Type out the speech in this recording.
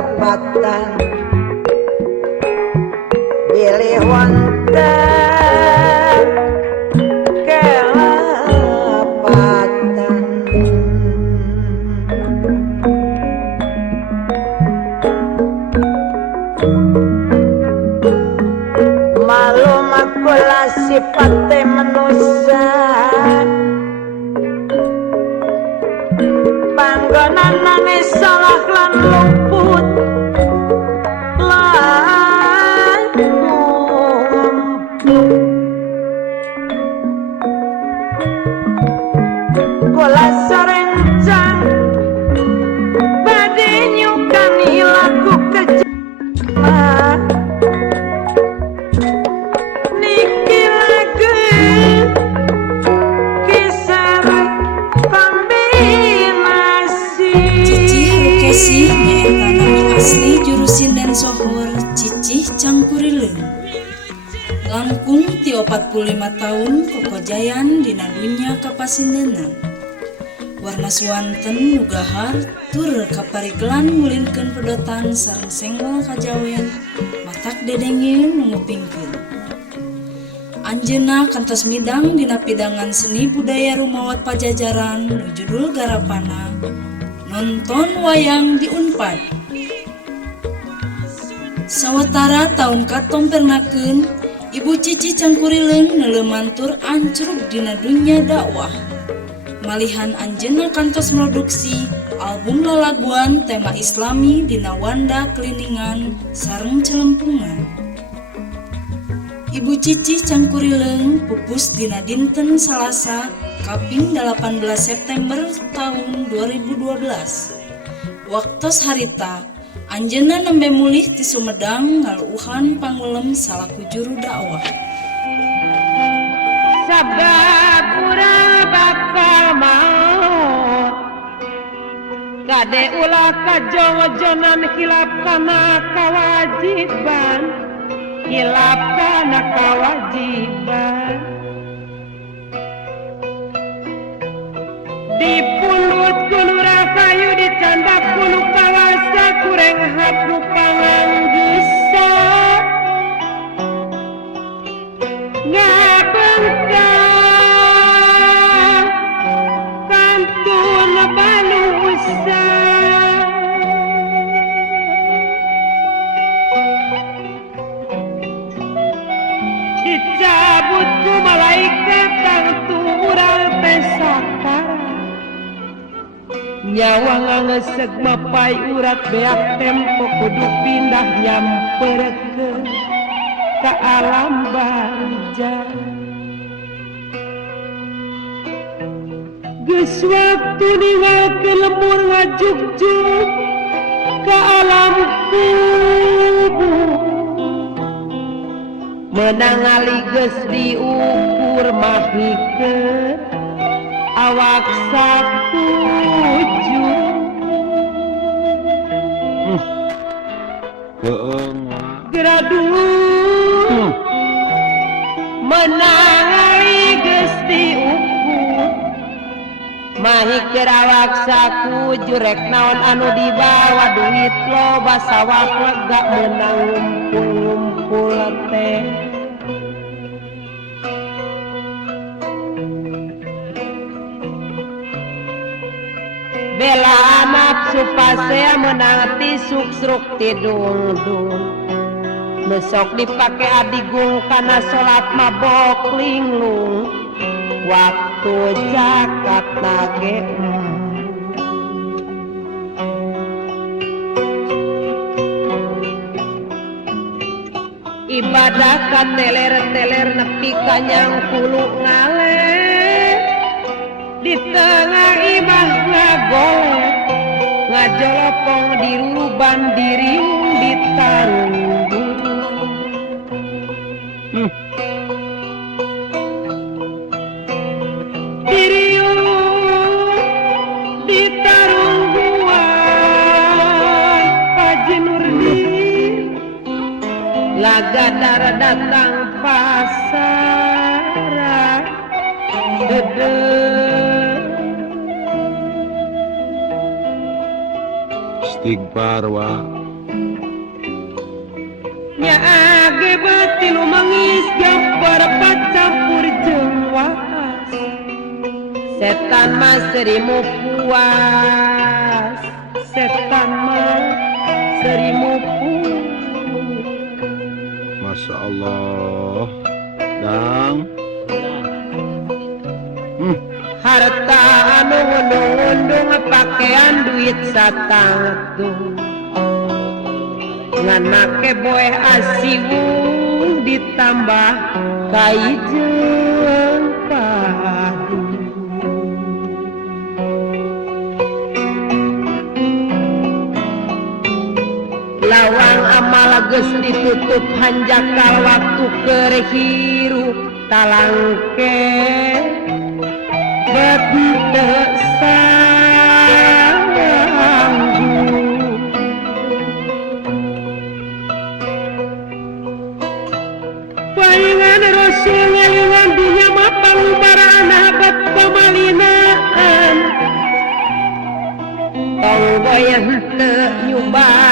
kelepatan bilih wonten kelepatan malum akulah sifate manusia panggonanane salah lan luput lan kula sarencang badhe nyukani laku kejama niki lagu kisah kombinasi Cicih Rukesi nyaeta nama asli juru sinden sohor Cicih Cangkurileung. Langkung ti 45 tahun kokojayan dina dunya kapasindenan. Warna swanten nugahar tur kapariglan ngulinkeun pedotan sareng senggol kajawen matak dedengieun ngupingkeun. Anjeunna kantos midang dina pidangan seni budaya Rumawat Pajajaran nu judul garapana nonton wayang di Unpad. Sawatara tahun katompernakeun Ibu Cici Cangkurileung neleumantur ancruk dina dunya dakwah. Malihan anjeunna kantos produksi album lalaguan tema Islami dina Wanda Kliningan sareng Celempungan. Ibu Cici Cangkurileung pupus dina dinten Salasa kaping 18 September tahun 2012. Waktos harita anjeunna nembe mulih ti Sumedang ngaluuhan pangulem salaku juru dakwah. sabab urang bakal maot kade ulah kajong-jongan hilap kana kawajiban hilap kana kawajiban dipulut kulura kayu dicandak kulu kawasa kureng hapnu panganggisa ngabengkang kantun balusa dicabut ku malaikat tangtu urang pesakara nyawa ngangeseg mapai urat beak tempo kudu pindah nyamperkeun ka alam barja geus waktu ninggalkeun lembur ngajuk-juk ka alam kubur menang ali geus diukur mahikeun awak sakuju geradu menang ali geus diukur mahikeun awak sakuju rek naon anu dibawa duit loba sawah lega menang ngumpul teh bela nafsu pasea menang ti suksruk ti dung-dung besok dipake adigung kana salat mabok linglung waktu zakat nage ibadah ka teler-teler nepi ka nyangkulu ngale di tengah imah ngagolek ngajolopong diruban diriung ditarung diriung ditarung buan Haji Nurdin lagadar datang pasar dede istighfar wa setan mah serimu puas, setan mah serimu puas. Masya Allah. Dang. Harta anu undung-undung pakaian duit satangtung, ngan make boe asiwung ditambah kaijeung padu. Lawang amal geus ditutup hanjakal waktu keur hirup talangke beteu sanggup. Palingan Rasul ngalingan dunya mah pangubarana abad pamalinaan, tong boy henteu nyubar